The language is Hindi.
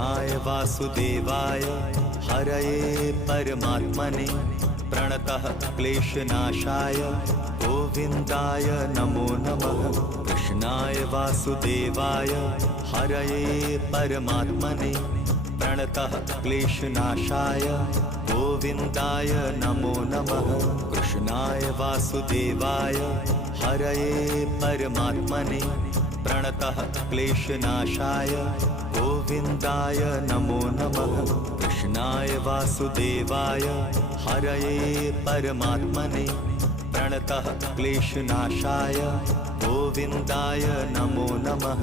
कृष्णाय वासुदेवाय हरये परमात्मने प्रणतः क्लेशनाशाय गोविन्दाय नमो नमः। कृष्णाय वासुदेवाय हरये परमात्मने प्रणतः क्लेशनाशाय गोविन्दाय नमो नमः। कृष्णाय वासुदेवाय हरये परमात्मने प्रणतः क्लेशनाशाय गोविन्दाय नमो नमः। कृष्णाय वासुदेवाय हरये परमात्मने प्रणतः क्लेशनाशाय गोविन्दाय नमो नमः।